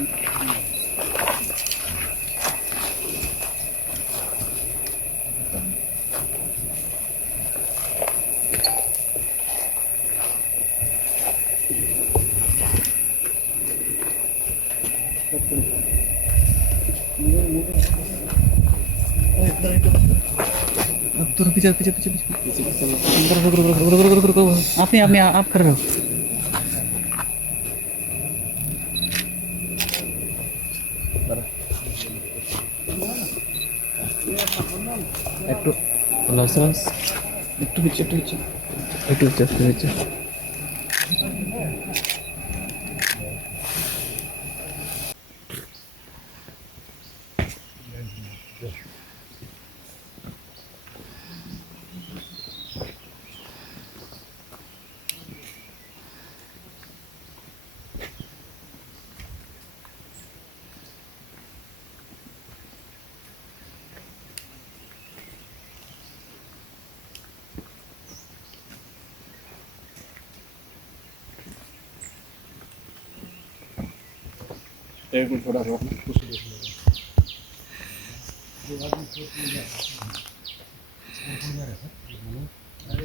अब तो पीछे पीछे पीछे पीछे रुको रुको रुको रुको रुको रुको रुको आप नहीं आप कर रहे हो একটু লাইসেন্স একটু পিছিয়ে একটু পিছিয়ে একটু পিছিয়ে একটু পিছিয়ে एक मिनट थोड़ा सा कुछ